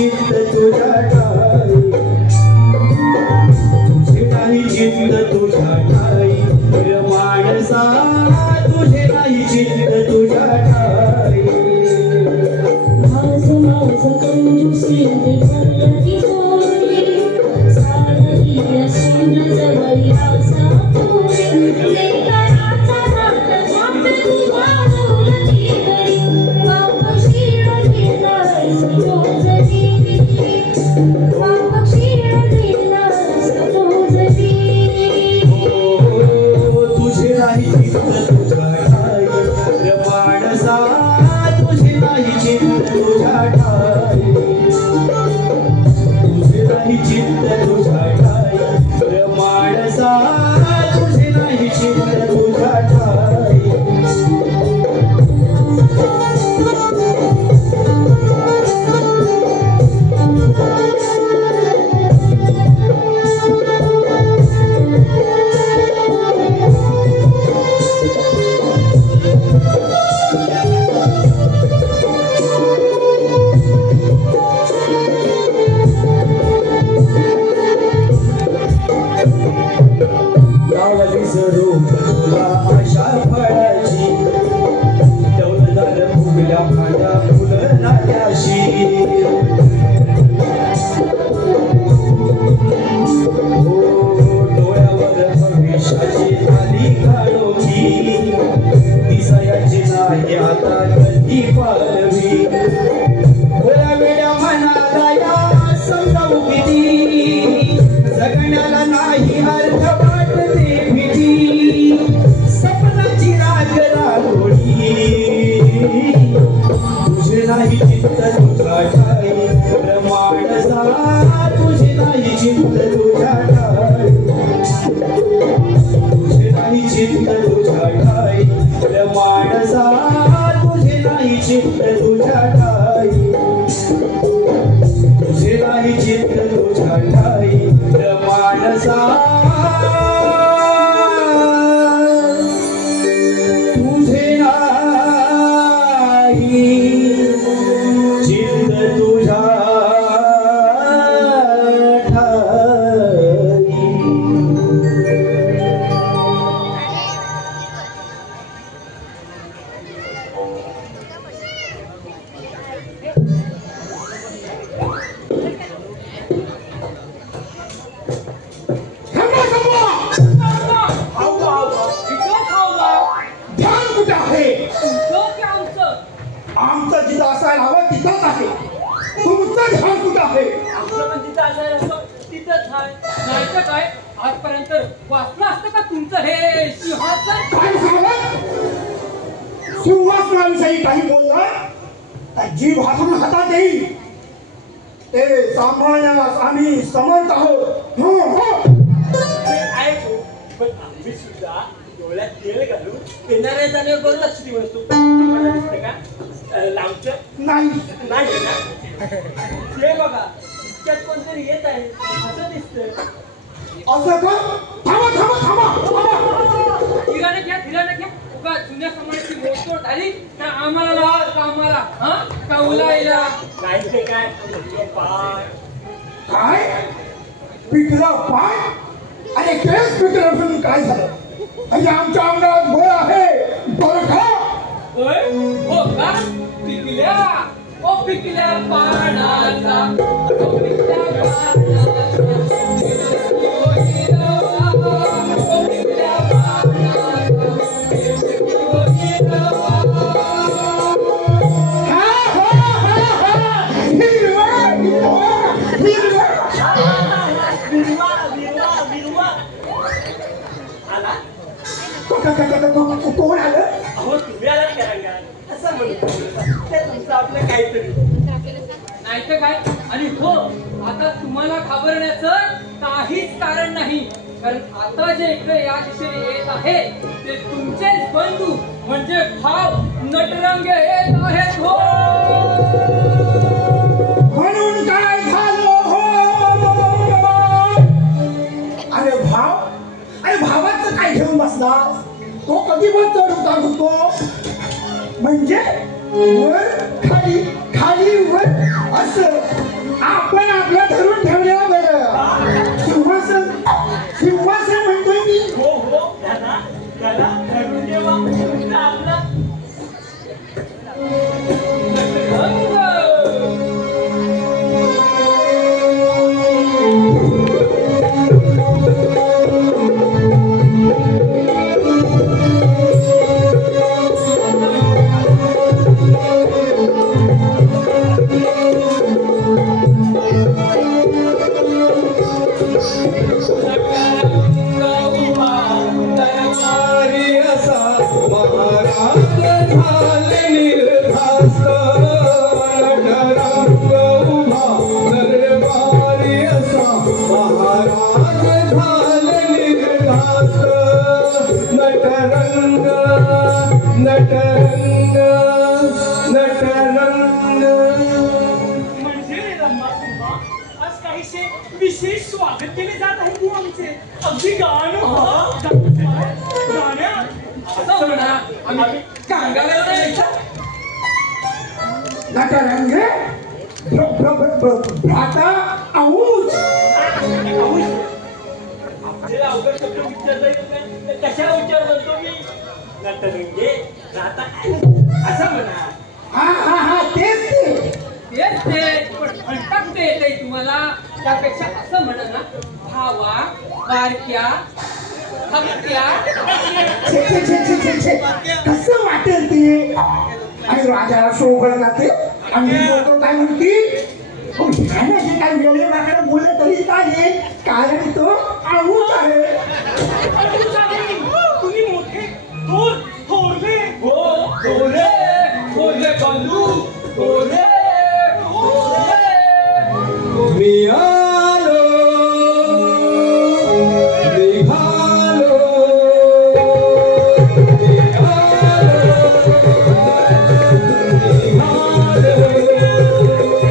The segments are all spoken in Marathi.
चित्त तुझ्या ठाई तुझे नाही चित्त तुझ्या ठाई माणसा तुझे नाही चित्त तुझ्या ठाई माझ माझ कंजूसी भरली होई सारी या सोन जवळी आसा होई लेकराचा नात वाटे वाढवली गई बाप शिळ दिलास रोजली बाप शिळ दिलास रोजली तुझे नाही चित्त तुझ्या ठाई माणसा तुझे नाही चित्त तुझ्या ठाई तुझे नाही चित्त तुझ्या ठाई माणसा तुझे नाही चित्त तुझ्या ठाई गावली स्वरूप तुला आशा फळाची डौलदार फुगल्या फांद्या फुलं नाट्याशी हो डोळ्यावर भविष्याची आली काळोखी दिसायची नाही आता कधी पालवी थोड्या वेळा मनाला या समजावू किती जगण्याला नाही अर्थ वाटते भीती सपनाची राग रागोळी तुझे नाही चित्त तुझ्या ठाई माणसा तुझे नाही चित्त तुझ्या ठाई तुझे नाही चित्त तुझ्या ठाई माणसा तुझे नाही चित्त तुझ्या ठाई तुझे नाही चित्त तुझ्या ठाई माणसा तुझे नाही चित्त तुझ्या आमचं जिथं असायला हवं तिथंच आहे तुमचं ध्यान कुठं आहे आमचं पण जिथं असायला हवं तिथंच आहे नाही तर काय आजपर्यंत वाचलं असतं का तुमचं हे सिंहासन काय सांगत सिंहासनाविषयी काही बोलला तर जीव हातून हातात येईल ते सांभाळण्यास आम्ही समर्थ आहोत हो हो पण आम्ही सुद्धा डोळ्यात तेल घालून येणाऱ्या जाण्यावर लक्ष देऊ असतो तुम्हाला दिसतं का लांबचं नाही नाही ना ते बघा त्यात कोणतरी येत आहे असं दिसतंय असं का थांबा थांबा थांबा थांबा फिरायला घ्या उगा जुन्या समाजाची मोडतोड झाली तर आम्हाला लावा कामाला हा का उलायला काय ते काय पाय काय पिकला पाय अरे केस पिकलं म्हणून काय झालं अरे आमच्या अंगात गोळ आहे बरं का होय हो का पिकल्या पानाचा कोण आलं अहो तुम्ही आला करा असं म्हणतो ते तुमचं आपलं काहीतरी नाही तर काय आणि हो आता तुम्हाला घाबरण्याचं काहीच कारण नाही कारण आता जे इकडे या दिशेने येत आहे ते तुमचेच बंधू म्हणजे भाव नटरंगे येत आहेत हो म्हणून काय झालं हो अरे भाव अरे भावाचं काय घेऊन बसला तो कधी पण चढ उतार होतो म्हणजे वर खाली खाली वर असं आपण आपलं धरून ठेवलेलं बरं. सिंहासन सिंहासन म्हणतोय मी. हो हो त्याला त्याला धरून ठेवा आपला विशेष स्वागत केले जात आहे तू आमचे अगदी गाणं असं म्हणा आम्ही कांगाला नाही नटरंगे भ्राता आऊज आपल्याला अवघड शब्द विचारता कशा विचार म्हणतो मी नटरंगे भ्राता असं म्हणा. हा हा हा तेच ते तेच ते पण म्हणतात ते येते तुम्हाला त्यापेक्षा असं म्हणा ना भावा बारक्या हक्क्या छे छे छे छे छे छे कसं वाटेल ते. आणि राजाला शोभळ जाते आणि लोक काय म्हणतील जे काय वेळे वाकडे बोलले तरी चालेल कारण तो आऊच आहे. तुम्ही मोठे थोर थोरले हो थोरले थोरले बंधू थोरले मी आलो निघालो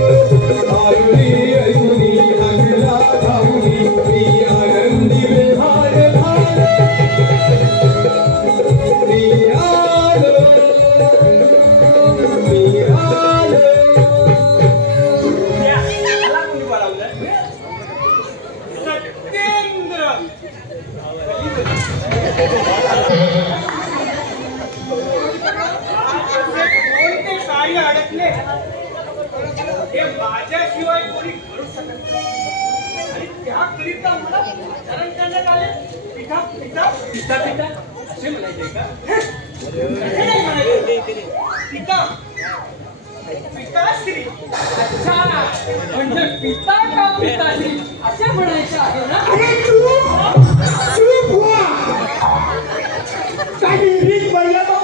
आरुणी ऐकुनी अंगला धावनी मी आनंदी विहार भाले मी आलो काही अडकले हे माझ्याशिवाय कोणी करू शकत नाही आणि त्याकरिता मला चरण करण्यात आले. पिता पिता पिता पिता असे म्हणायचे का? नाही म्हणायचे पिता पिताश्री. अच्छा म्हणजे पिता का पिताश्री असे म्हणायचे आहे ना. अरे चूप चूप हुआ काही रीत बदलतो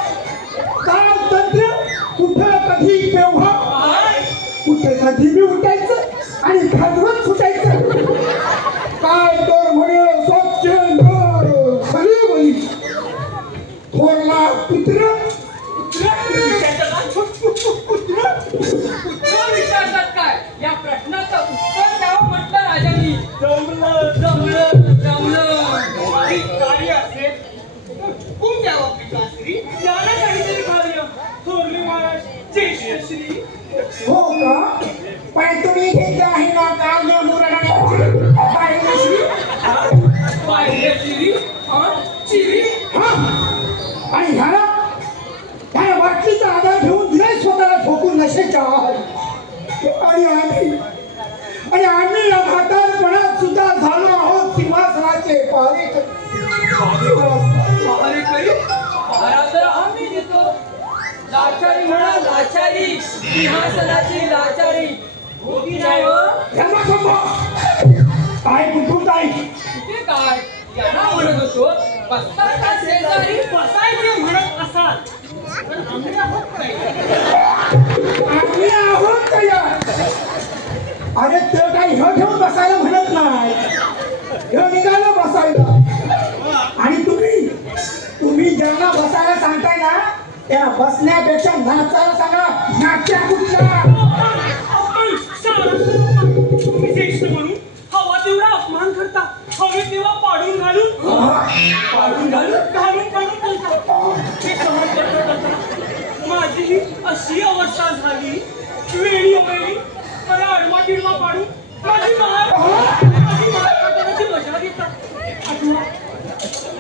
काय तंत्र कुठं कधी केव्हा कुठे कधी बी उठायचं आणि घालवत सुटायचं. काय तर म्हणे स्वच्छ खरी बोली थोरला पुत्र विचारतात काय या प्रश्नाचं उत्तर द्यावं म्हटलं राजांनी. जमलं जमलं जमलं काही कार्य असेल हुकूम द्यावा पिताश्री. याला काहीतरी कार्य थोरले महाराज ज्येष्ठश्री. हो का पण तुम्ही घेतले आहे ना कार्य मुरडाण्याची पाहिलेश्री पाहिलेश्री चिरी आणि ह्याला त्या बाटलीचा आधार घेऊन दिले स्वतःला ठोकून नशेच्या आणि आम्ही या म्हातारपणात सुद्धा झालो आहोत सिंहासनाचे पहारेकरी. तर आम्ही देतो लाचारी म्हणा लाचारी सिंहासनाची लाचारी होती नाही हो. काय कुठून जाईल कुठे काय यांना म्हणत होतो बसता का शेजारी बसायचे म्हणत असाल पण आम्ही आहोत नाही. आम्ही आहोत का अरे ते काही ह्यो ठेवून बसायला म्हणत नाही ह्यो निघाला बसायला. आणि तुम्ही ज्यांना बसायला सांगताय ना त्यांना बसण्यापेक्षा नाचायला सांगा. नाट्या कुठच्या तुम्ही ज्येष्ठ म्हणून हवा तेवढा अपमान करता हवे तेव्हा पाडून घालून हे सहन करता माझी ही अशी अवस्था झाली वेळी मला अडवा तिडवा पाडू माझी माझी मजा घेतात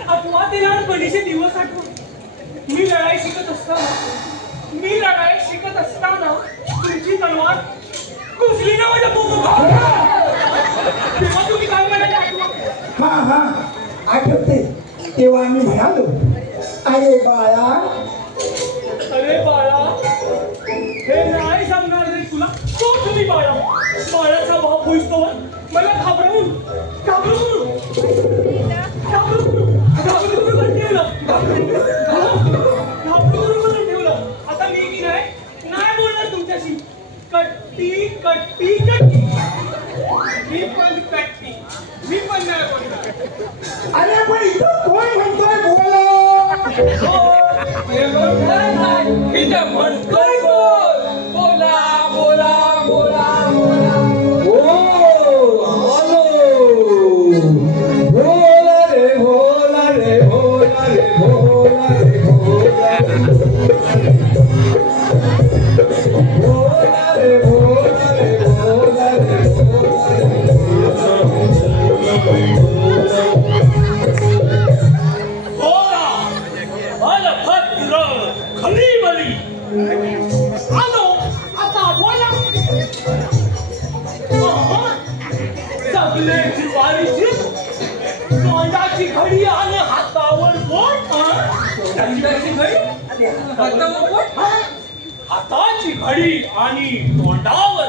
आठवा ते लहानपणीचे दिवस आठवून मी लढाई शिकत असताना तुमची तलवार कुसली ना माझ्या तेव्हा तुम्ही काय म्हणाले आठवा हा आठवते तेव्हा आम्ही म्हणालो अरे बाळा हे नाही सांगणार नाही तुला तो तुम्ही बाळाचा भाव पोचतो मला घाबरवून ठेवलं आता मी नाही बोलणार तुमच्याशी कट्टी मी पण नाही बोलणार अरे पण इथं कोण म्हणतोय बोला म्हणतोय बोला घडी आणि हातावर बोट हाताची घडी आणि तोंडावर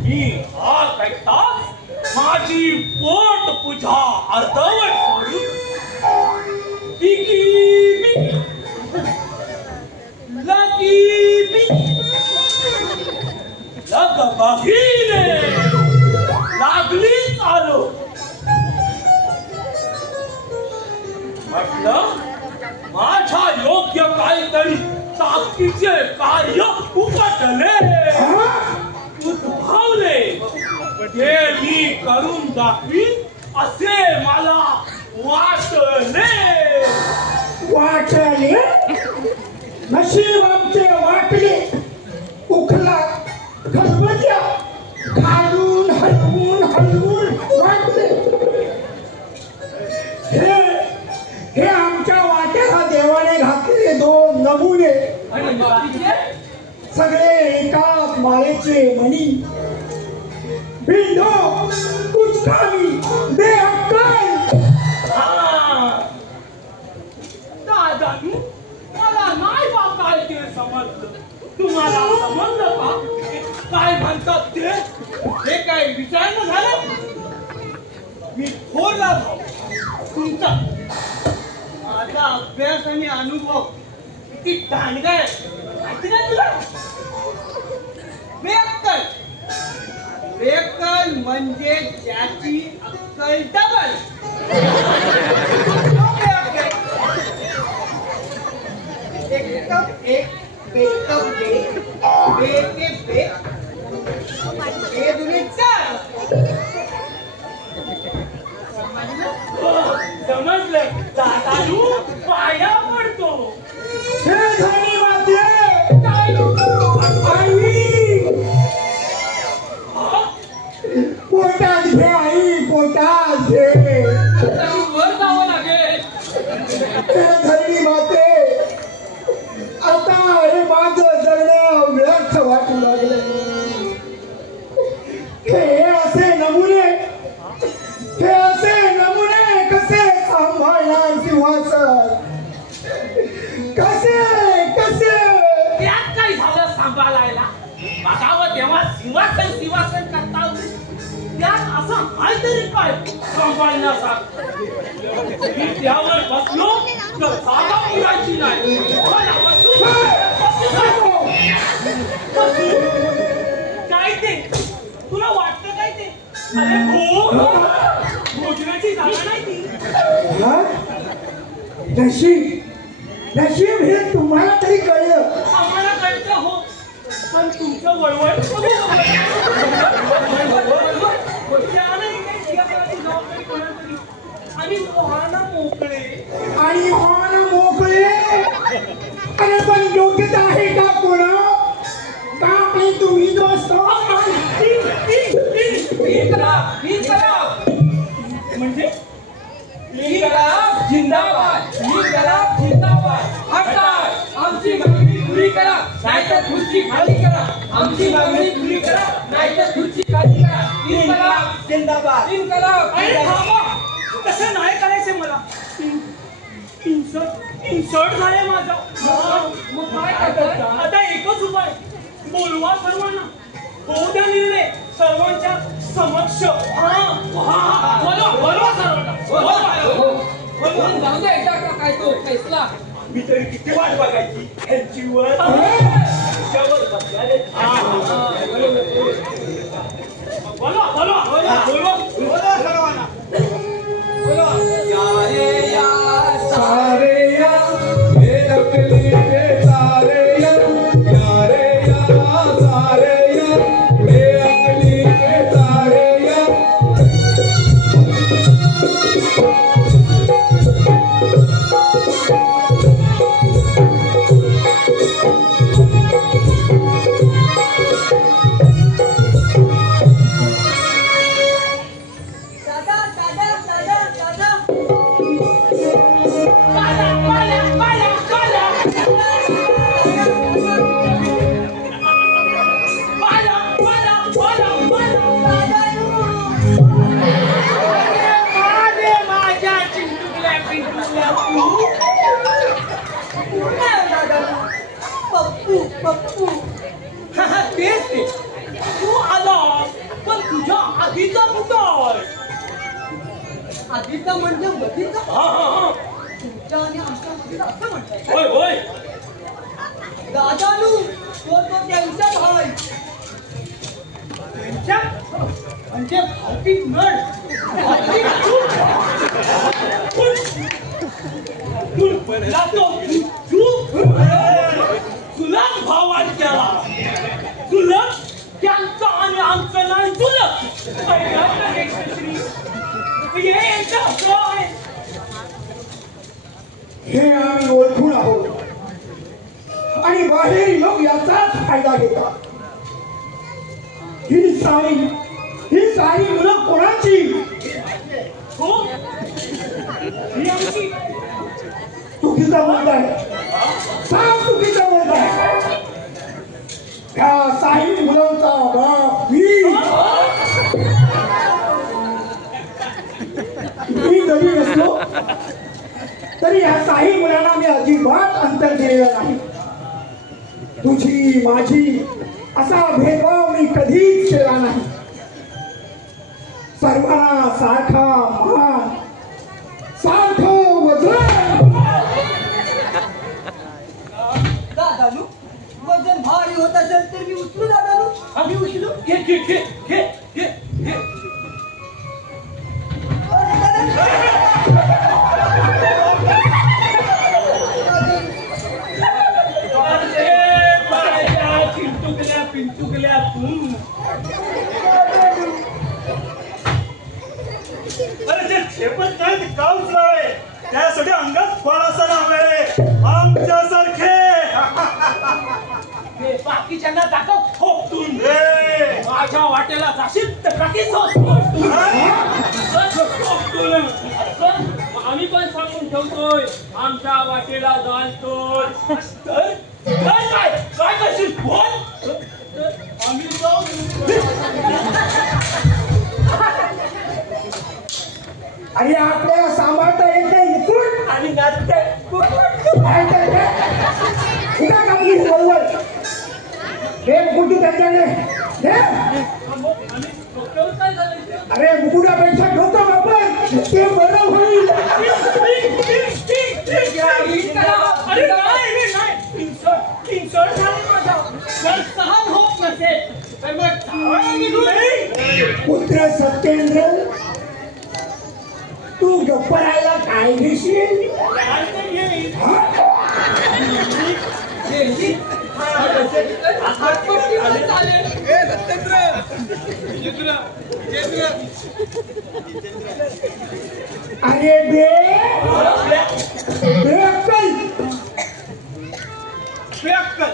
मी हा ऐकता माझी पोट पूजा अर्धवट सोडून लागलीच आलो म्हटलं माझ्या योग्य काहीतरी ताकदीचे कार्य उकटले उद्भवले ते मी करून दाखवीन असे मला वाटले नशीब आमचे वाटले उखला खलबत्या घालून हलवून वाटले हे आमच्या वाट्याला देवाने घातलेले दोन नमुने सगळे एकाच माळेचे मणी बिंदो कुचकामी बेअक्कल दादानी मला नाही बा काय ते समजलं तुम्हाला समजलं का काय म्हणतात ते हे काय विचारणं झालं मी थोरला भाऊ तुमचा माझा अभ्यास आणि अनुभव किती दांडगा आहे माहिती नाही तुला बेअक्कल म्हणजे ज्याची अक्कल डबल एकदम एक बेकअप बे के बे हे दुनिया चार समजलं दादानू पाया पडतो हे धनी माते पोटात घे आई पोटात घे वर जावं लागेल हे धनी माते आता हे माझं जगणं व्यर्थ वाटू लागलं हे असे नमुने कसे सांभाळणार सिंहासन कसे त्यात काय झालं सांभाळायला बघावं तेव्हा सिंहासन करता त्यात असं काहीतरी काय सांभाळण्यासारखं मी त्यावर बसलो तर जागा पुरायची नाही काय ते तुला वाटतं काय ते अरे भोजनाची जागा नाही ती नशीब हे तुम्हाला तरी कळलं आम्हाला कळतं हो पण तुमचं वळवळ आणि मोहाना मोकळे अरे पण योग्यता आहे का कोणा का तुम्ही जो असतो इन्कलाब इन्कलाब म्हणजे इन्कलाब जिंदाबाद इन्कलाब जिंदाबाद हटताळ आमची मागणी पुरी करा नाहीतर खुर्ची खाली करा आमची मागणी पुरी करा नाहीतर खुर्ची खाली करा इन्कलाब जिंदाबाद इन्कलाब अरे थांबा तसं नाही करायचं मला इन्सर्ट झालंय माझं मग काय करता आता एकच उपाय बोलवा सर्वांना होऊ द्या निर्णय सर्वांच्या समक्ष बोलवा सर्वांना जाऊ दे एकदा का काय तो फैसला मी तरी किती वाट बघायची यांची वर बोलवा सर्वांना सारे या हे अकली के सारे या यारे या सारे या हे अकली के सारे या तेच ते तू आला पण तुझ्या आधीचा पुतळ आधीचा म्हणजे मधीचा तुमच्या आणि आमच्या मधीचा असं म्हणताय होय होय दादानू तो त्यांचा भाई त्यांच्या म्हणजे भावकीत नड चुलत भावान केला चुलत त्यांचा आणि आमचं नाही चुलत हे आम्ही ओळखून आहोत आणि बाहेर लोक याचाच फायदा घेतात ही सारी मुलं कोणाची हो ही आमची चुकीचा मुद्दा आहे साफ चुकीचा मुद्दा आहे ह्या साई मुलांचा बाप मी जरी नसलो तरी ह्या साई मुलांना मी अजिबात अंतर दिलेलं नाही तुझी माझी असा भेदभाव मी कधीच केला नाही सर्वांना सारखा मान सारखं वजन दादानू वजन भारी होत असेल तर मी उचलू दादानू आम्ही उचलू घे घे घे घे घे घे पिंटुकल्या अरे जे झेपत नाही ते काम लावे त्यासाठी अंगात फळ असं लावे आमच्यासारखे बाकीच्यांना दाखव खोपटून रे माझ्या वाटेला जाशील तर काकीच आम्ही पण सांगून ठेवतोय आमच्या वाटेला जाणतोय तर काय काय करशील बोल आम्ही जाऊ अरे आपल्याला सांभाळता येत नाही मुकुट आणि नाचतंय बरोबर हे मुकुट त्यांच्याकडे अरे मुकुटापेक्षा डोकं वापर ते बरं होईल अरे नाही इन्सर्ट झालं माझं जर सहन होत नसेल तर मग पुत्र सत्येंद्र तू गप्प राहायला काय घेशील अरे बेअक्कल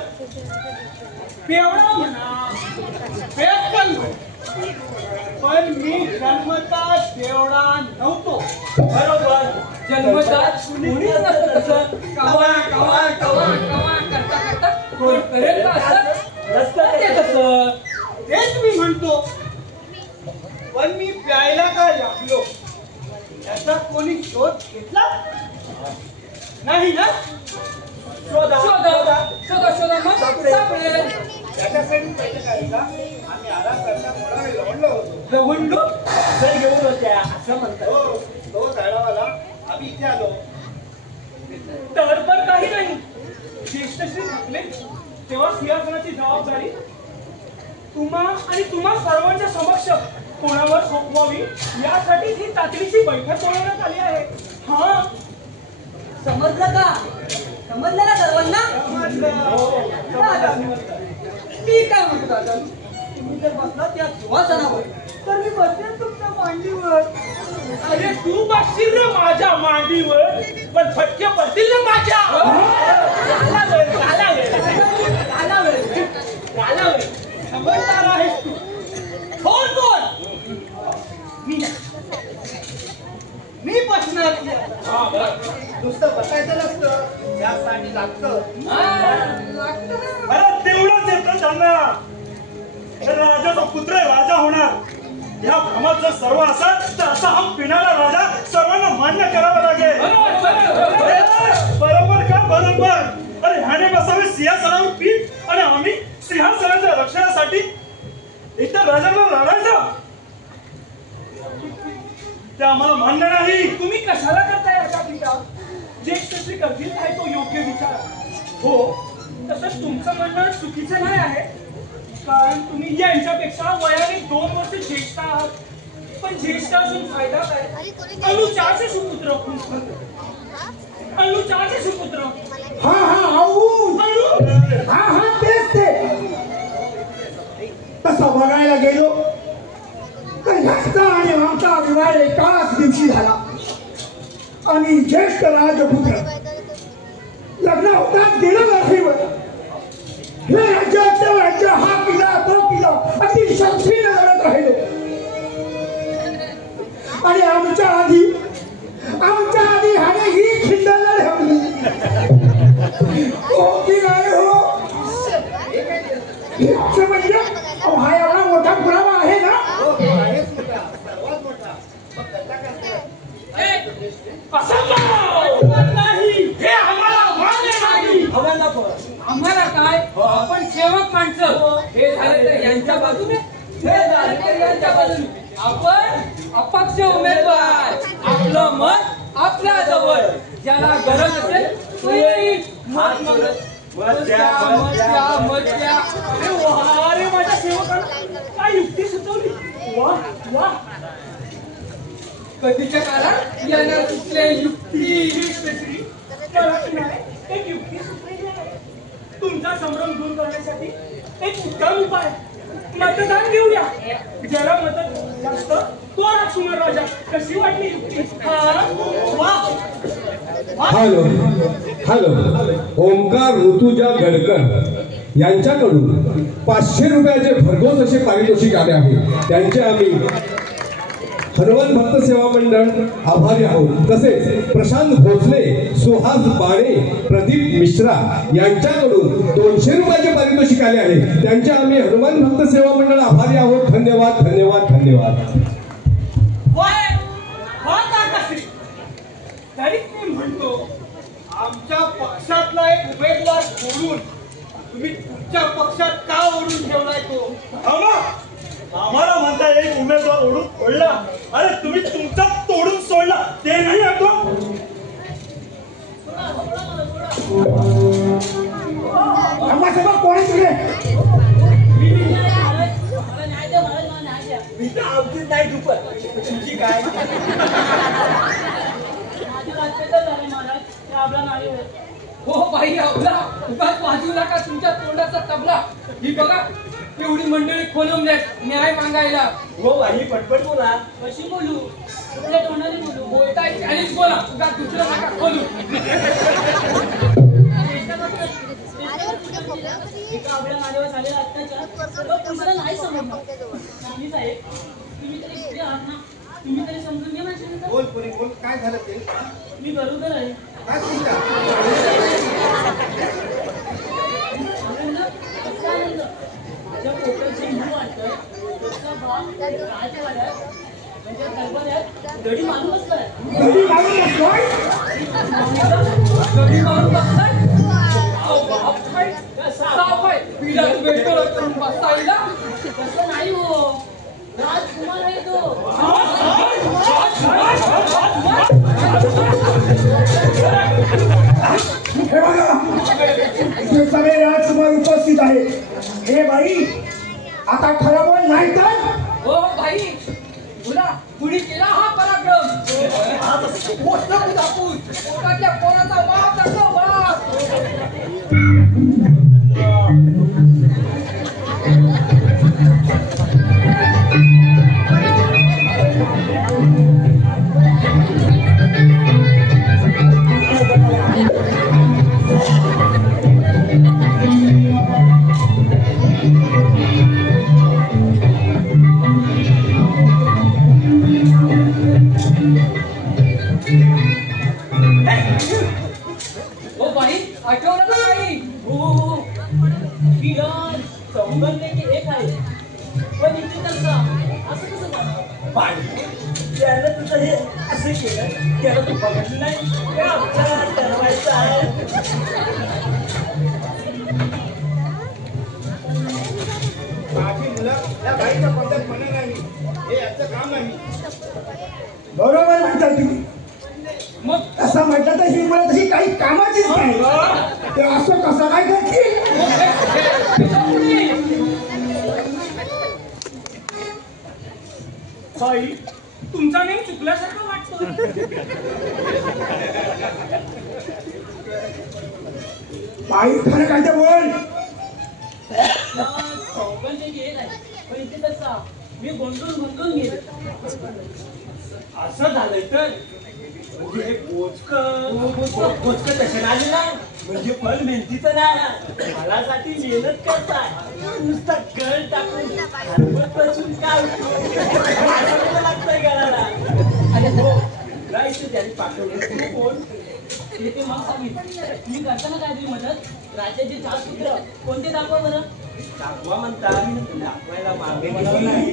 बेवडा म्हणा बेअक्कल पण मी जन्मताच देवडा नव्हतो. बरोबर. जन्मतात कुणीच नसतं तसं. कवा कवा कवा कवा करता करता कोण करेल का असं नसतं ते तसं. तेच मी म्हणतो. पण मी प्यायला का लागलो याचा कोणी शोध घेतला नाही ना? शोधा शोधा शोधा शोधा मग सापडेल. त्याच्यासाठी पहिलं काय का आम्ही आराम करता कोणाला लवणलो होतो. लवंडलो घर घेऊन होत्या असं म्हणतात. तो झाडावाला आम्ही इथे आलो. तर काही नाही. ज्येष्ठश्री थकले तेव्हा सिंहासनाची जबाबदारी तुम्हा सर्वांच्या समक्ष कोणावर सोपवावी यासाठी ही तातडीची बैठक बोलवण्यात आली आहे. हा समजलं का? समजलं ना सर्वांना? दादा, मी काय म्हणतो दादा, तुम्ही जर बसला त्या सुवासनावर तर मी बसेन तुमच्या मांडीवर. अरे तू बसशील रे माझ्या मांडीवर पण फटके पडतील ना माझ्या. समजदार आहेस तू. कोण कोण? मी बसणार. नुसतं बसायचं नसतं त्यासाठी लागतं. अरे तेवढंच येतं त्यांना. राजाचा पुत्र राजा होणार या भ्रमात जर सर्व असत तर असा हा पिणारा राजा सर्वांना मान्य करावा लागेल. बरोबर का? बरोबर. अरे ह्याने बसावे सिंहासनावर पीठ आणि आम्ही सिंहासनाच्या रक्षणासाठी इतर राजांना लढायचं ते आम्हाला मान्य नाही. तुम्ही कशाला करताय अशा टीका? ज्येष्ठश्री करतील आहे तो योग्य विचार. हो तसंच तुमचं म्हणणं चुकीचं नाही आहे. कारण तुम्ही यांच्यापेक्षा वयाने 2 वर्ष ज्येष्ठ आहात. पण ज्येष्ठ असून फायदा काय? अनुचाचे सुपुत्र. अनुचाचे सुपुत्र. तेच ते. तसं बघायला गेलो तर ह्याचा आणि आमचा विवाह एकाच दिवशी झाला. आम्ही ज्येष्ठ राजपुत्र लग्न होताच गेलं नाही. हे राज्य हा किल्ला तो किल्ला अति शक्तीने लढत राहिलो. आणि आमच्या आधी ह्याने ही खिंड लढवली. हो की नाही हो? म्हणजे हा एवढा मोठा पुरावा आहे ना? सर्वात मोठा. हे आम्हाला मान्य नाही. आम्हाला काय? आपण सेवक माणसं. हे झाले तर यांच्या बाजूने, हे झाले तर यांच्या बाजूने. आपण अपक्ष उमेदवार. आपलं मत आपल्या जवळ. ज्याला गरज असेल तो येईल. मत मागत. मत द्या. अरे वा रे माझ्या सेवकांना काय युक्ती सुचवली. वा वा. कधीच्या काळात यांना सुचले युक्ती. श्री एक युक्ती सुचलेली आहे. तुमचा संभ्रम दूर करण्यासाठी एक उत्तम उपाय. मतदान घेऊया. ज्याला मत जास्त तो राजकुमार राजा. कशी वाटली युक्ती? हॅलो ओमकार ऋतुजा गडकर यांच्याकडून 500 रुपयाचे भरघोस असे पारितोषिक आले आहे. त्यांचे आम्ही हनुमान भक्त सेवा मंडळ आभारी आहोत. तसेच प्रशांत भोसले, सुहास बाणे, प्रदीप मिश्रा यांच्याकडून 200 रुपयाचे पारितोषिक आले आहे. त्यांचे आम्ही हनुमान भक्त सेवा मंडळ आभारी आहोत. धन्यवाद धन्यवाद धन्यवाद. तरी मी म्हणतो आमच्या पक्षातला एक उमेदवार सोडून तुम्ही तुमच्या पक्षात का ओढून ठेवलाय तो? आम्हाला म्हणता एक उमेदवार ओढून सोडला. अरे तुम्ही तुमचा तोडून सोडला ते नाही आठवत. कोणी तुझे मी तर आवडीत नाही दुपट. तुमची काय? हो बाई आपला उगाच वाजू नका तुमच्या तोंडाचा तबला. ही बघा एवढी मंडळी खोलवल्यात न्याय मागायला. हो बाई पटपट बोला. कशी बोलू? आपल्या तोंडाने बोलू. बोलताय त्यानेच बोला. उगा दुसरं नका खोलू. एका आपल्या नादेवात झालेला अत्याचार सर्व पुरुषाला नाही समजणार. स्वामी साहेब, तुम्ही तरी पुढे आहात ना, तुम्ही तरी समजून घ्या माझ्या. बोल पुरी बोल, काय झालं ते? मी बरोबर आहे. काय चिंता? माझ्या पोटाची मूळ वाटतं त्याचा बाप राजवाड्यात म्हणजे दरबारात गडी मारून बसलाय. घरी मारून बसलोय? कधी मारून बसलाय? अहो, बाप काय? साप आहे. पिढ्यात वेटळ करून बसायला. तसं नाही हो, राजकुमार आहे तो. हे बघा, इथे सगळे राजकुमार उपस्थित आहेत. हे बाई, आता खरं बोल नाही तर हो भाई, तुला कुणी केला हा पराक्रम? मोठा दाखवून पोटाच्या पोराचा बाप त्याचा बाप. हो भाई, आठवलं का काही? हो, ही राज चौघांपैकी एक आहे, पण इथे त्यांचा असं कसं झालं? त्यानं तुझं हे असं केलं, त्याला तू बघितलं नाही, ते आमचा ठरवायचं आहे. माझी मुलं त्या बाईच्या पद्धत म्हणत नाही, हे याचं काम नाही. बरोबर म्हणतात तुम्ही. मग असं म्हटलं तर ही मुलं तशी काही कामाचीच नाही. ते असं कसं काय करतील? बाई, तुमचा नेम चुकल्यासारखं वाटतं. बाई खरं काय ते बोल. चौघांपैकी एक आहे, पण इथे त्यांचा मी गोंधळून गेले. असं झालंय तर म्हणजे हे पोचक तसे आले नाही, म्हणजे फल मेहनतीचं नाही. फळासाठी मेहनत करताय, नुसतं गळ टाकून हरभर बसून काय उपयोग? लागतंय गळाला. आणि हो, जायचं त्यांनी पाठवलं तू कोण? ते मग सांगितलं मी करताना काहीतरी मदत. राज्याचे 4 पुत्र कोणते दाखवा बरं? दाखवा म्हणतात, दाखवायला मागे वळावं नाही.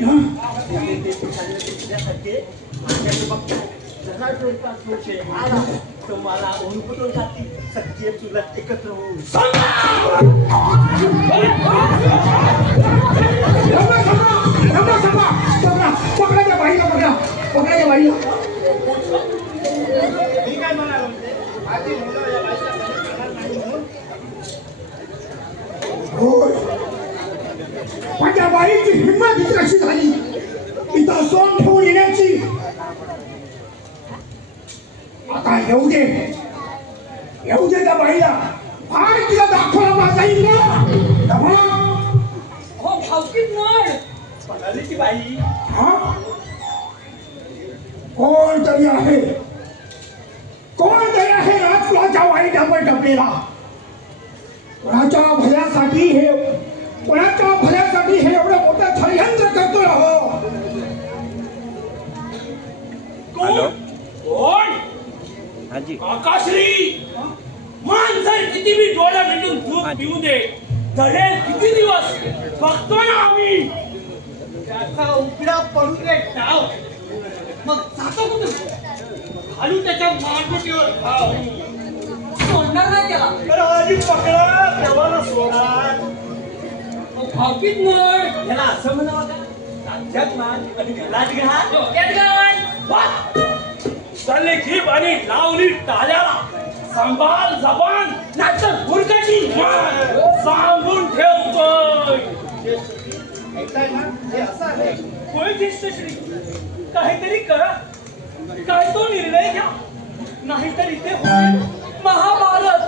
ते तुझ्यासारखे माझ्याकडे बघतो. जरा डोळ्यात सोचे आला तर मला ओळखून जाती सख्खे चुलत एकत्र होऊन. पकडा त्या बाईला, पकडा त्या बाईला. मी काय म्हणालो माझी मुलं या बाईच्या घरी जाणार नाही म्हणून. होय, पण त्या बाईची हिंमत ही कशी झाली इथं सोंग ठेवून येण्याची? आता येऊ दे त्या बाईला. फार तिला दाखवला माझा इंद्र. हो भावकीत नळ. म्हणाली की बाई हा, कोण तरी आहे राजकुलाच्या वाईट आपण टपलेला. कोणाच्या भल्यासाठी हे एवढं मोठं षडयंत्र करतोय. हो, कोण? आकाश्री, माणसं किती बी डोळ्या मिटून दूध पिऊ दे, तडे किती दिवस बघतो ना आम्ही. त्याचा उघडा पडू दे डाव, मग जातो कुठं? घालू त्याच्या मारबुटीवर खाव. सोडणार नाही त्याला. तर आधी पकडा तेव्हा सोडा. हो भावकीत नळ. याला असं म्हणावं का? राज्यात मान आणि घरात घाल. डोक्यात गाण. चालले जीभ आणि लावली टाल्याला. सांभाळ जबान नाहीतर गुरकाची मान सांगून ठेवतोय. ऐकताय ना, हे असं आहे. होय ज्येष्ठश्री, काहीतरी करा, काय तो निर्णय घ्या, नाहीतर इथे होईल महाभारत.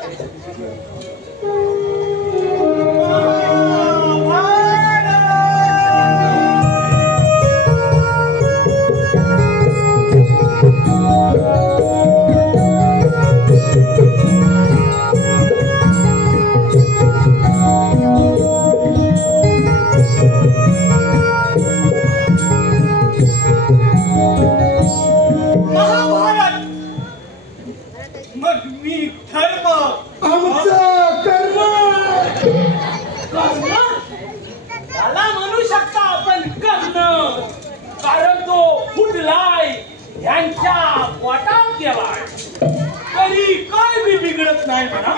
बिघडत नाही म्हणा.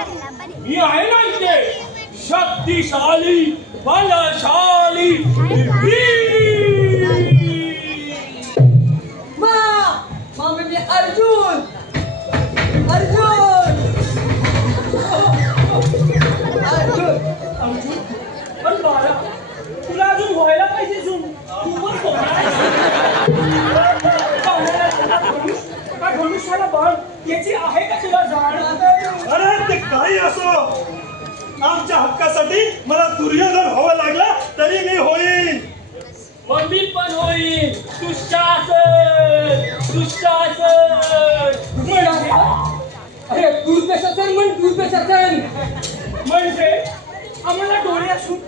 मी आहे ना इथे, शक्तिशाली बलशाली म्हणजे अर्जुन. पण बाळा, तुला अजून व्हायला पाहिजे जून. तू पण का धनुष्याला बाळ याची आहे का तुला जाण? अरे ते काही असो, आमच्या हक्कासाठी मला दुर्योधन व्हावं लागला तरी मी होईल. मी पण होईल दुःशासन. अरे दुर्दशासन म्हणजे आम्हाला डोळे असून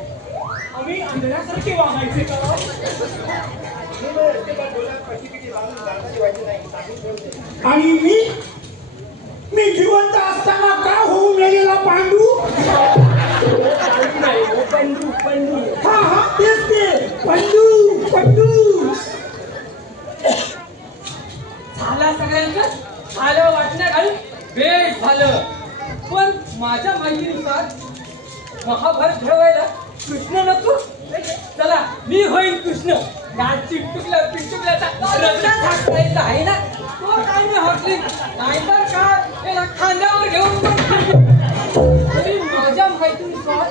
आम्ही अंधळ्यासारखे वागायचे का? आणि मी जिवंत असताना का होऊ गेलेला पांडू? हा तेच ते पंडू. झाला सगळ्यांचं झालं वाटण्या घालून बेश झालं. पण माझ्या माहितीनुसार महाभारत घडवायला कृष्ण नको. चला मी होईल कृष्ण. या पिंटुकल्याचा रस्ता झाकायचा आहे ना, तो काय मी हटली नाहीतर काय याला खांद्यावर घेऊन तरी माझ्या माहितीनुसार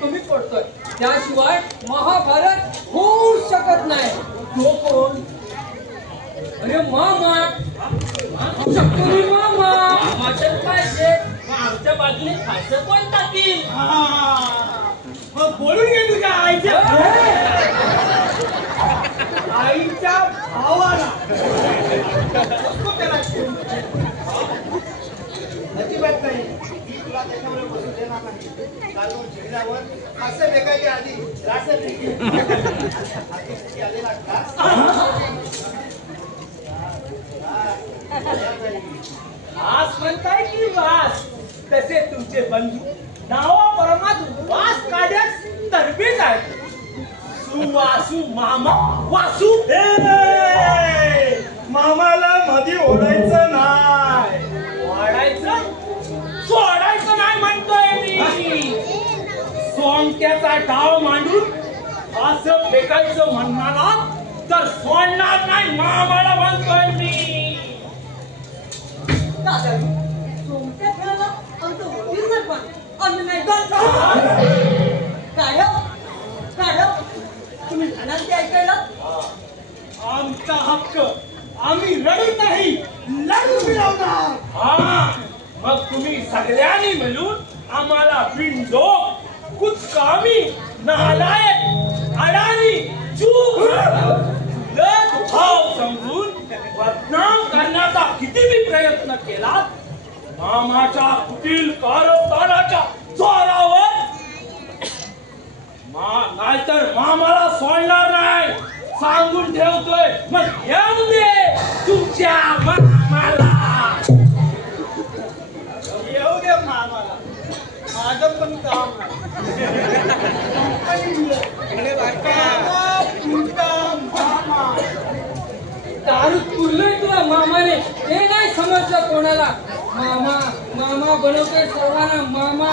कमी पडतोय. त्याशिवाय महाभारत होऊ शकत नाही. तो कोण? अरे मामा, शक्करी मामा. वाचन पाहिजे आमच्या बाजूने खायचं कोण टाकील? मग बोलून घे तुझ्या आईच्या भावाला. अजिबात नाही. मी तुला त्याच्यावर बसू देणार नाही. चालून चेहऱ्यावर हास्य वेगायच्या आधी आलेला वास म्हणताय की वास? तसे तुमचे बंधू नावाप्रमात वास काढ्यास तरबेज आहेत. सुवासू मामा वासू. मामाला मधी ओढायचं नाही. वाढायचं सोडायचं नाही म्हणतोय मी. सोंगट्याचा डाव मांडून असं फेकायचं म्हणणारा तर सोडणार नाही मामाला म्हणतोय मी. सोमत्या खेळाला आमचं वडील नाही पण आम्ही नाही जात. काढव तुम्ही म्हणाल ते ऐकायला. आमचा हक्क आम्ही रडून नाही लढून मिळवणार. हा मग तुम्ही सगळ्यांनी मिळून आम्हाला बिंदो कुचकामी नालायक अडाणी चूक भाव समजून बदनाम करण्याचा किती मी प्रयत्न केला, मामाच्या कुटील कारस्थानाच्या जोरावर नाहीतर मामाला सोडणार नाही सांगून ठेवतोय. मग येऊ दे तुमच्या मामाला. येऊ दे मामाला. माझं पण काम दारू पुरलोय तुला मामाने, ते नाही समजलं कोणाला. मामा मामा बनवतोय सर्वांना मामा.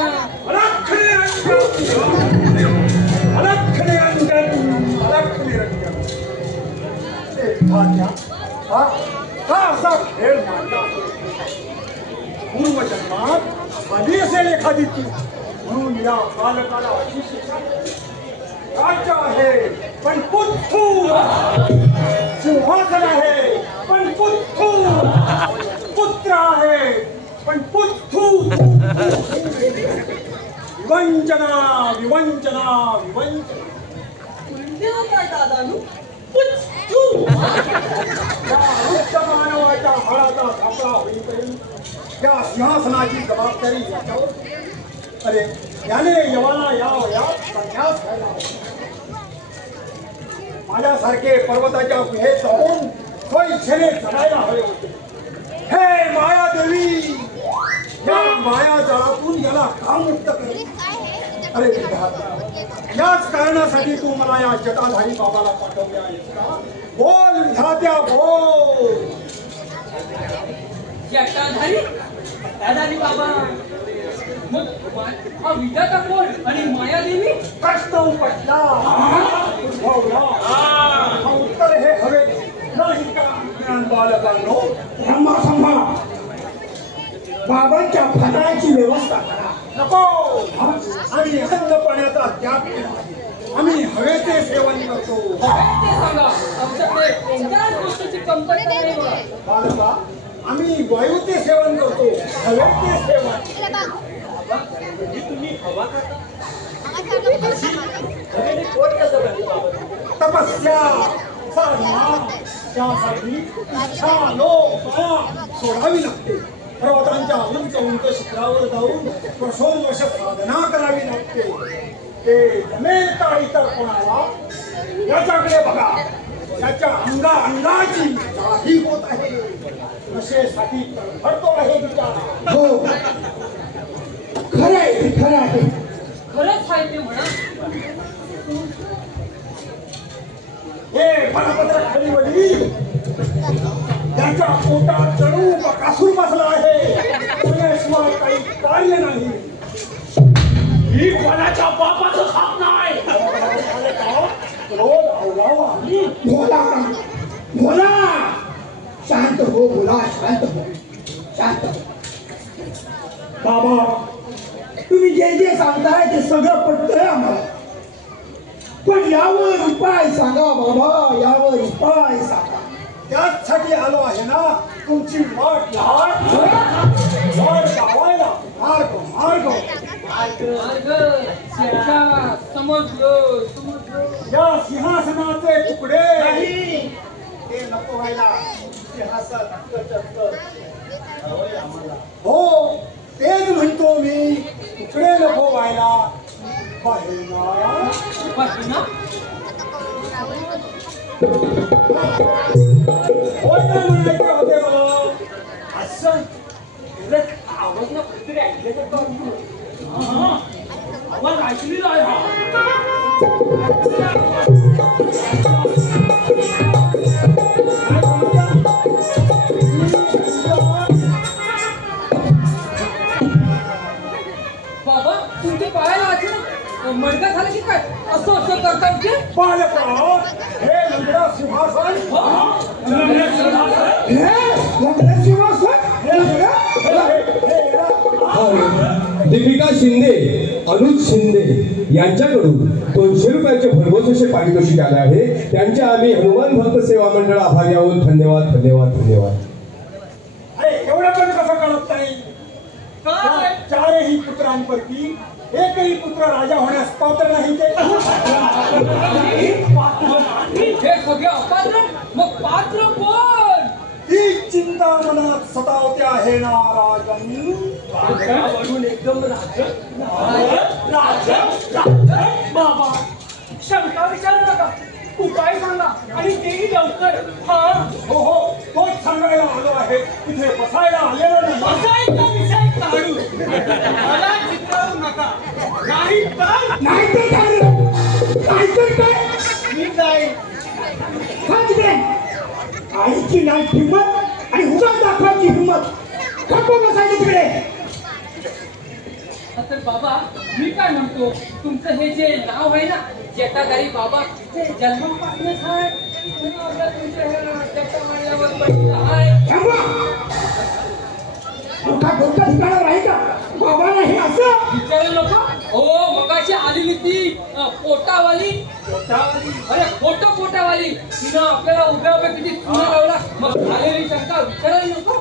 हा असा खेळ मांडला पूर्वजन्मात आधी असेल एखादी ती. म्हणून या बालकाला अशी शिक्षा. राज्य आहे पण पुत्थू. सिंहासन आहे पण पुत्थू. पुत्र आहे पण पुत्थू. विवंचना विवंचना विवंचना. काय दादानू या वृद्ध मानवाच्या हाडाचा सापळा होईपर्यंत त्या सिंहासनाची जबाबदारी याच्यावर. अरे याने यवाला या संन्यास घ्यायला हवा. माझ्यासारखे पर्वताच्या गुहेत जाऊन स्वइच्छेने जगायला हवे होते. हे मायादेवी, या माया जाळातून याला का मुक्त कर. अरे विधाता, याच कारणासाठी तू मला या जटाधारी बाबाला पाठवले आहेस का? बोल विधात्या बोल. जटाधारी काय झाली बाबा? मग हा विधाता कोण आणि मायादेवी? कष्ट उपटला उद्भवला हा उत्तर हे हवे नाही का ज्ञान बालकांनो? ब्रह्मा संभाळा, बाबांच्या फराळाची व्यवस्था करा. नको, आम्ही अखंड पाण्याचा त्याग केला आहे. आम्ही हवेचे सेवन करतो. ते सांगा, आमच्याकडे कोणत्याच गोष्टीची कमतरता नाही बघा. बालका, आम्ही वायूचे सेवन करतो, हवेचे सेवन. म्हणजे तुम्ही हवा खाता? हवेने पोट कसं भरतं बाबा? तपस्या साधना त्यासाठी इच्छा लोक सोडावी लागते. पर्वतांच्या उंच उंच शिखरावर जाऊन वर्षोवर्ष साधना करावी लागते. ते जमेल का इतर कोणाला? याच्याकडे बघा, याच्या अंगाची जाही होत आहे. नशेसाठी भरतो आहे विचार. हो, खरं आहे, खरं आहे. खरंच आहे ते म्हणा. हे मनपत्र खाली वडी त्याच्या पोटात जणू बकासूर बसला आहे. त्याशिवाय काही कार्य नाही. ही कोणाच्या बापाचं खात नाही. रोज अवघावा. बोला बोला, शांत हो, बोला, शांत हो, शांत हो. बाबा, तुम्ही जे जे सांगताय ते सगळं पटतंय आम्हाला, पण यावर उपाय सांगा बाबा, यावर उपाय सांगा. त्याचसाठी आलो आहे ना. तुमची वाट लावायला मार्ग मार्ग मार्ग शिक्षा समजलो. या सिंहासनाचे तुकडे नाही, ते नको व्हायला. सिंहासन हवंय आम्हाला. हो, तेच म्हणतो मी, तुकडे नको व्हायला. ना म्हणायचे होते मला. असं आवाज ना कुठे ऐकलं तर आवाज ऐकलेला आहे हा. बाबा, तुमच्या पायाला आधी ना मडका झाला की काय? असं असं करता येते? बालका, हे लंगडा सिंहासन, दीपिका शिंदे, अनुज शिंदे यांच्याकडून 200 रुपयाचे भरघोस असे पारितोषिक आले आहे. त्यांचे आम्ही हनुमान भक्त सेवा मंडळ आभारी आहोत. धन्यवाद, धन्यवाद, धन्यवाद. अरे एवढं पण कसं कळत नाही? काय? चारही पुत्रांपैकी एकही पुत्र राजा होण्यास पात्र नाही. हे सगळे अपात्र, मग पात्र कोण? ही चिंता मनात सतावते आहे ना राजन. म्हणून एकदम बाबा, शंका विचारू नका, उपाय सांगा आणि तेही लवकर. हा, हो हो, तोच सांगायला आलो आहे. इथे बसायला आलेलो नाही. बसायचा विषय काढू. मला चित्रावू नका. नाही तर मी काय आईची नाही किंमत आणि उगाच दाखवायची हिंमत. खपो बसायची तिकडे. तर बाबा, मी काय म्हणतो, तुमचं हे जे नाव आहे ना, जटाधारी बाबा, ते जन्मापासूनच आहे. तुमच्या जटा मारल्यावर पण आहे. मोठा डोक्या ठिकाणावर आहे का? बाबा नाही असं विचारू नको. हो, मगाशी आलेली ती पोटावाली. अरे पोटावाली तिनं आपल्याला उभ्या उभ्या किती चुना लावला. मग आलेली शंका विचारायला नको.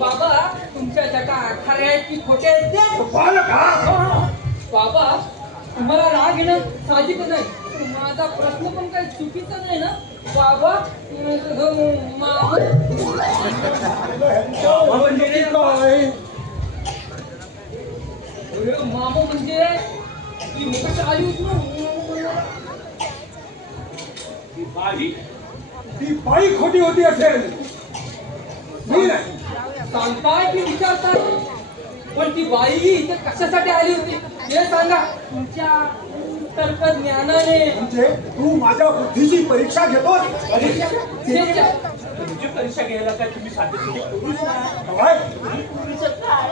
बाबा, तुमच्या जटा खऱ्या आहेत की खोट्या आहेत ते? बाबा, तुम्हाला राग येणं साहजिकच नाही. माझा प्रश्न पण काही चुकीचा नाही ना बाबा? मामा म्हणजे ती मुखाची आली होती ना. ती बाई खोटी होती असेल. मी नाही. सांगताय की विचारताय? पण ती बाई इथे कशासाठी आली होती हे सांगा. तुमच्या तर्क ज्ञानाने. म्हणजे तू माझ्या बुद्धीची परीक्षा घेतोस? म्हणजे परीक्षा घ्यायला काय तुम्ही साधे सुधे पुरुष नाही? काय? तुम्ही पुरुष काय?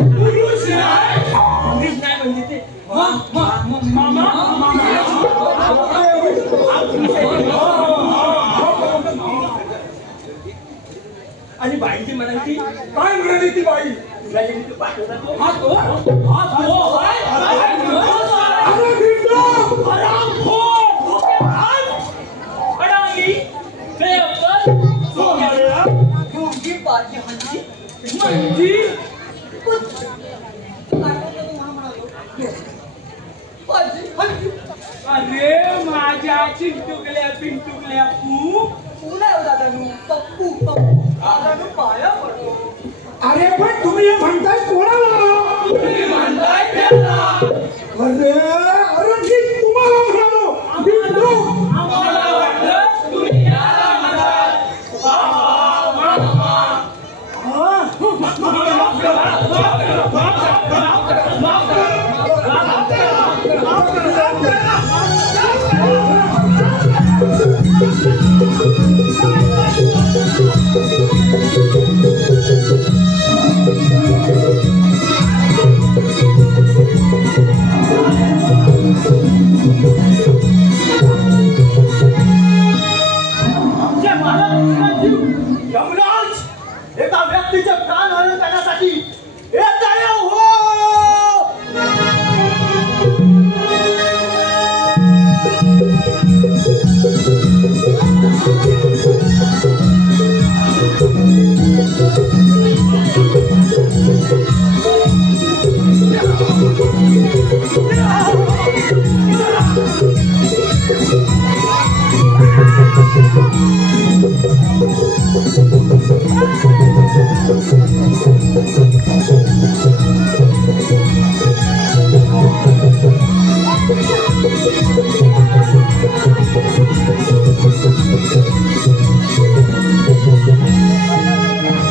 पुरुष नाही म्हणजे ते आणि बाईची म्हणायची काय म्हणाली ती बाई? तुला इथे पाठवला तो. अरे भिंडो! अरे माझ्या चिंटुकल्या पिंटुकल्या पू अरे पण तुम्ही हे म्हणताय कोणाला? तुम्ही म्हणताय त्याला. अरे अरे मी तुम्हाला म्हणालो भिंडो! आम्हाला वाटलं तुम्ही याला म्हणाल. यमराज एका व्यक्तीचे प्राण हरण करण्यासाठी येत आहे हो.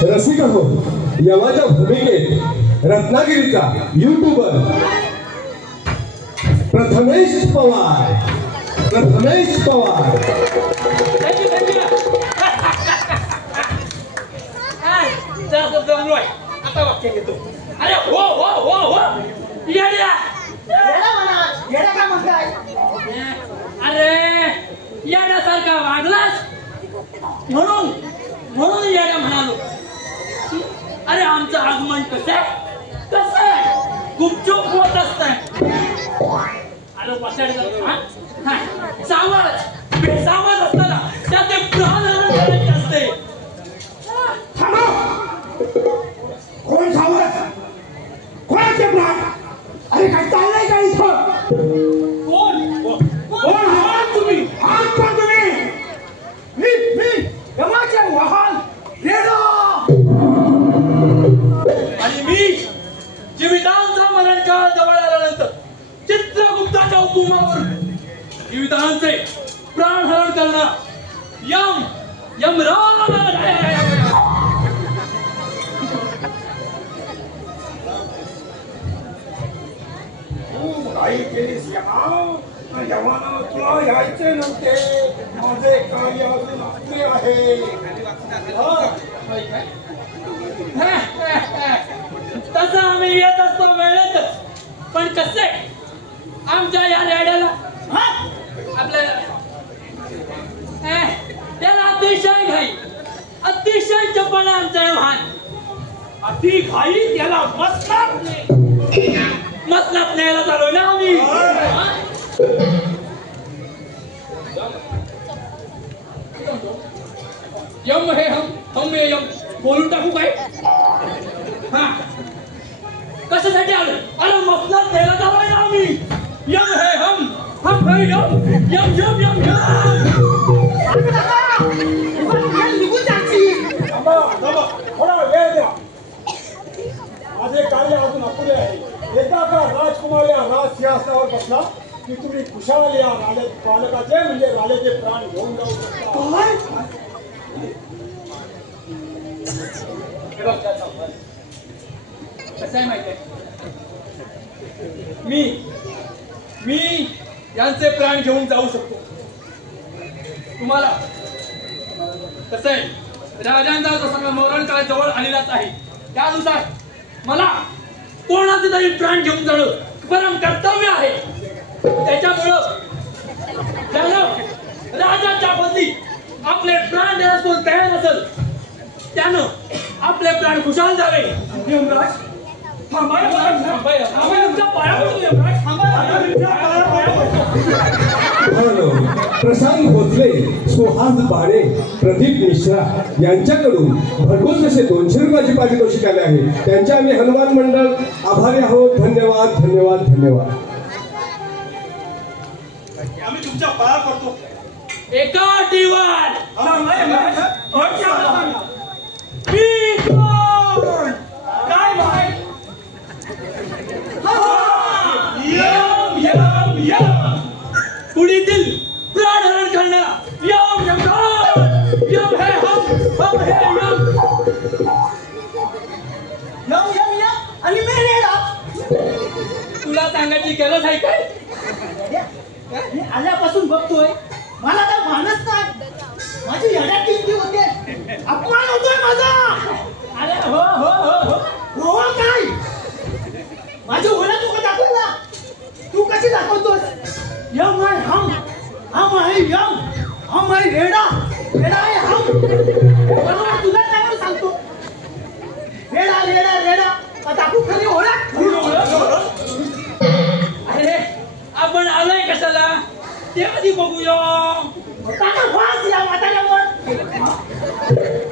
रसिका हो, यमाच्या भूमिकेत रत्नागिरीचा युट्यूबर प्रथमेश पवार. आता वाक्य घेतो. अरे हो हो हो हो येड्या. येडा काय म्हणताय? अरे येड्यासारखा वागलास म्हणून येड्या म्हणालो. अरे आमचं आगमन कसं आहे गुपचूप होत असतंय. अरे बेसावध असताना त्याचे प्राण हरण करायचे असते. कोण सावध? कोणाचे प्राण? अरे काय चाललंय का इथं? कोण आहात तुम्ही? हात पण तुम्ही! मी यमाचे वाहन रेडा! आणि मी जीवितांचा मरणकाळ जवळ आल्यानंतर चित्रगुप्ताच्या हुकुमावर जीवितांचे प्राणहरण करणार यमराज आहे. काही केलीस यमाना तुला यायचे नव्हते. माझे कार्य अजून आपले आहे. तसं आम्ही येत असतो वेळेतच. पण कसे आमच्या या रेड्याला आपल्याला त्याला अतिशय घाई, अतिशय चपळ आमचं भान. अति घाई त्याला मसनात न्यायला चालू ना आम्ही. यम हे हम हे यम बोलून टाकू काय? हा कशासाठी आलो? अरे मसनात न्यायला चालू ना आम्ही. यम हे हम हे यम यम यम यम थोडा वेळ द्या. माझे कार्य अजून अपुरे आहे. एकदा का राजकुमार या राजसिंहासनावर बसला की तुम्ही खुशाल या बालकाचे म्हणजे राजाचे प्राण घेऊन जाऊ शकता. कसं आहे माहिती आहे, मी यांचे प्राण घेऊन जाऊ शकतो. तुम्हाला कसं आहे राजांचा जसा मरण काळ जवळ आलेलाच आहे, त्यानुसार मला कोणाचे तरी प्राण घेऊन जाणं परम कर्तव्य आहे. त्याच्यामुळं ज्यानं राजाच्या बदली आपले प्राण देण्यास कोण तयार असेल त्यानं आपले प्राण खुशाल जावे. यमराज थांबा, यमराज थांबा, तुमच्या पाया पडतो यमराज, थांबा, तुमच्या पाया पडतो. प्रशांत भोसले, सुहास बाणे, प्रदीप मिश्रा यांच्याकडून भरघोस असे 200 रुपयाची पारितोषिक आले आहे. त्यांचे आम्ही हनुमान मंडळ आभारी आहोत. धन्यवाद, धन्यवाद, धन्यवाद. आम्ही तुमच्या पाया पडतो. एका अटीवर थांबा यमराज, अट सांगा. मी कोण? काय भाई? यम यम यम पुढील प्राणहरण करणारा यम यमराज. यम है हम है यम. यम यम यम आणि मी रेडा. तुला सांगायची गरज आहे काय? मी आल्यापासून बघतोय, मला काय भानच नाही. माझी येड्या किमती होते, अपमान होतोय माझा. अरे हो हो हो हो हो काय माझी ओळख तू दाखव ना. तू कशी दाखवतोस? यम आहे हम आहे यम, हम आहे रेडा, रेडा आहे हम. बरोबर तुला काय सांगतो, रेडा रेडा रेडा दाखवू खरी ओळख. अरे आपण आलोय कशाला ते आधी बघूया. आता वास या म्हाताऱ्यावर.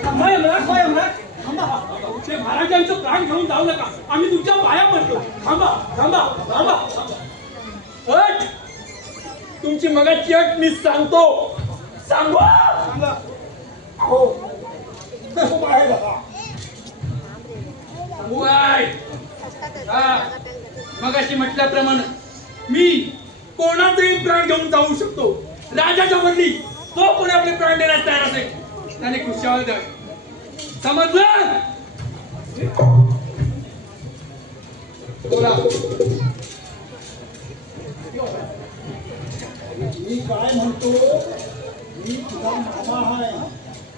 थांबा यमराज, थांबा यमराज, थांबा. तुमचे महाराजांचं प्राण घेऊन जाऊ नका, आम्ही तुमच्या पाया पडतो. थांबा थांबा थांबा. अट तुमची मगाची अट मी सांगतो. सांगू सांगा. हो खूप आहे बघा. सांगू काय? हा, मगाशी म्हटल्याप्रमाणे मी कोणाचाही प्राण घेऊन जाऊ शकतो. राजाच्या बदली तो कोणी आपले प्राण देण्यास तयार असेल त्याने खुशाल द्यावे. समजलं? बोला. मी काय म्हणतो, मी तुझा मामा आहे,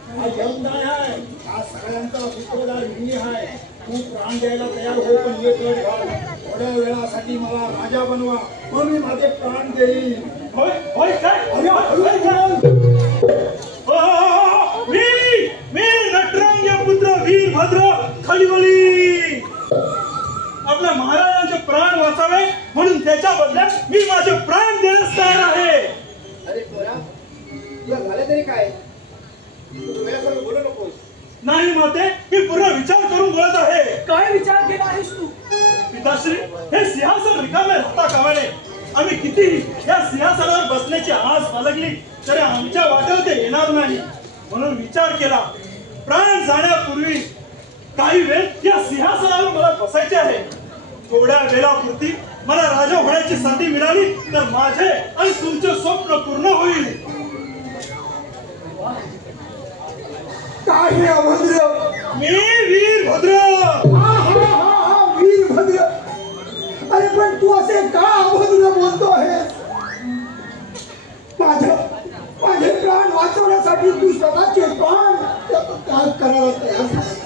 हा यमदाय आहे, हा सगळ्यांचा सूत्रधार मी आहे. तू प्राण द्यायला तयार हो, पण एक वेळ घाल. थोड्या वेळासाठी मला राजा बनवा, मग मी माझे प्राण देईन. होय होय काय? अरे हळूच बोल. मी नटरंग पुत्र वीरभद्र खलिबली. आपल्या महाराजांचे प्राण वाचावे म्हणून त्याच्या बदल्यात मी माझे प्राण देण्यास तयार आहे. अरे पोरा, तुला झालं तरी काय? तू वेळेसारखं बोलू नकोस. नाही माते, मी पूर्ण विचार करून बोलत आहे. काय विचार केला आहेस तू? पिताश्री, हे सिंहासन रिकामे राहता कामा नये. आम्ही कितीही या सिंहासनावर बसण्याची आस बाळगली तरी आमच्या वाटेल ते येणार नाही. म्हणून विचार केला, प्राण जाण्यापूर्वी काही वेळ या सिंहासनावर मला बसायचे आहे. थोड्या वेळापुरती मला राजा होण्याची संधी मिळाली तर माझे आणि तुमचे स्वप्न पूर्ण होईल. काय हे अभद्र? मी वीरभद्र. हा वीरभद्र. अरे पण तू असे का अभद्र बोलतो आहेस? माझे प्राण वाचवण्यासाठी तू स्वतःचे प्राण त्याग करायला तयार आहेस.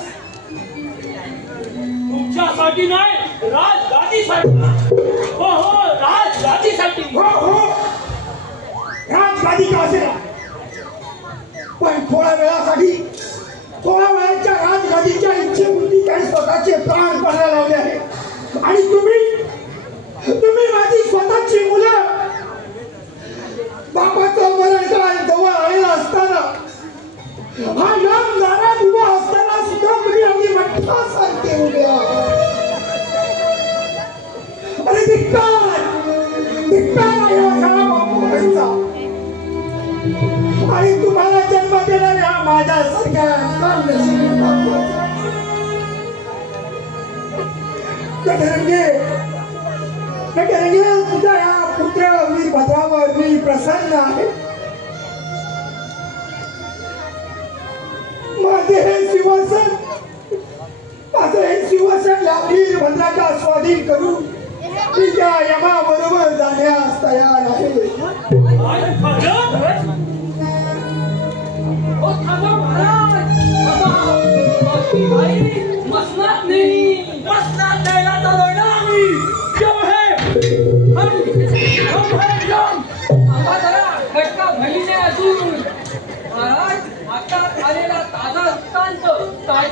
तुमच्यासाठी नाही, राजगादीसाठी. हो हो, राजगादीसाठी. हो हो, राजगादी का असेल, पण थोड्या वेळासाठी, थोड्या वेळाच्या राजगादीच्या इच्छेपुरती त्याने स्वतःचे प्राण पणाला लावले आहे. आणि तुम्ही माझी स्वतःची मुलं, बापाचं मरण काळ जवळ आलेला असताना, हा यम दारात उभा असताना सुद्धा तुम्ही अगदी मठ्ठासारखे उभे आहात. अरे धिक्कार, धिक्कार आहे अशा बापूंचा. आणि तुम्हाला जन्म देणाऱ्या माझ्यासारख्या नशिबी बापाचा. नटरंगे, तुझ्या या पुत्र वीरभद्रावर मी प्रसन्न आहे. माझे हे सिंहासन या वीरभद्राच्या स्वाधीन करून मी त्या यमाबरोबर जाण्यास तयार आहे. थांबा महाराज.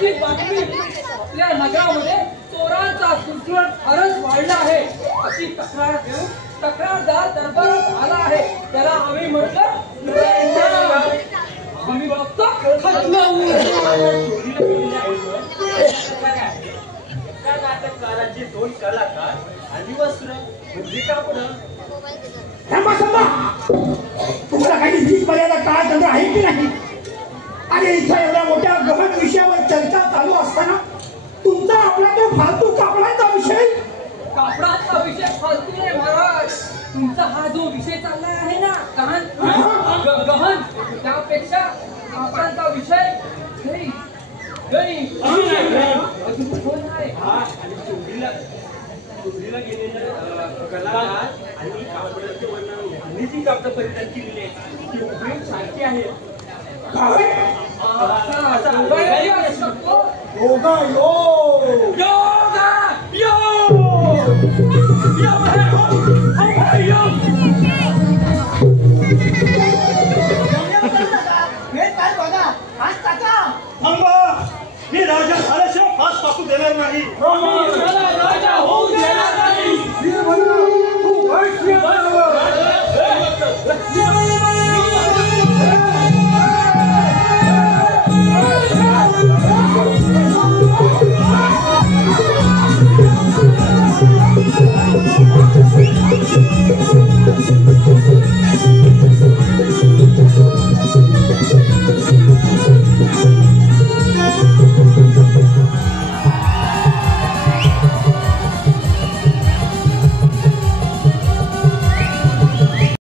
ऐतिहासिक बातमी आपल्या नगरामध्ये चोरांचा सुळसुळाट फारच वाढला आहे अशी तक्रार देऊन तक्रारदार दरबारात आला आहे. त्याला आम्ही म्हटलं आम्ही बघतो नाटककाराचे दोन कलाकार आणि वस्त्र म्हणजे कापड. तुम्हाला काही वीज मर्यादा काळ तंत्र आहे की नाही? अरे इथं एवढ्या मोठ्या गहन विषयावर चर्चा चालू असताना तुमचा आपला तो फालतू कापडाचा विषय. कापडाचा विषय फालतू नाही महाराज. तुमचा हा जो विषय चाललाय आहे ना गहन त्यापेक्षा कापडाचा विषय चोरीला गेलेल्या कलाकार आणि कापडाचे वर्णन यांनी जी कापड परिधान केलेली आहे ती उपयोग सारखी आहे. थांबा, मी राजा झाल्याशिवाय फास टाकू देणार नाही.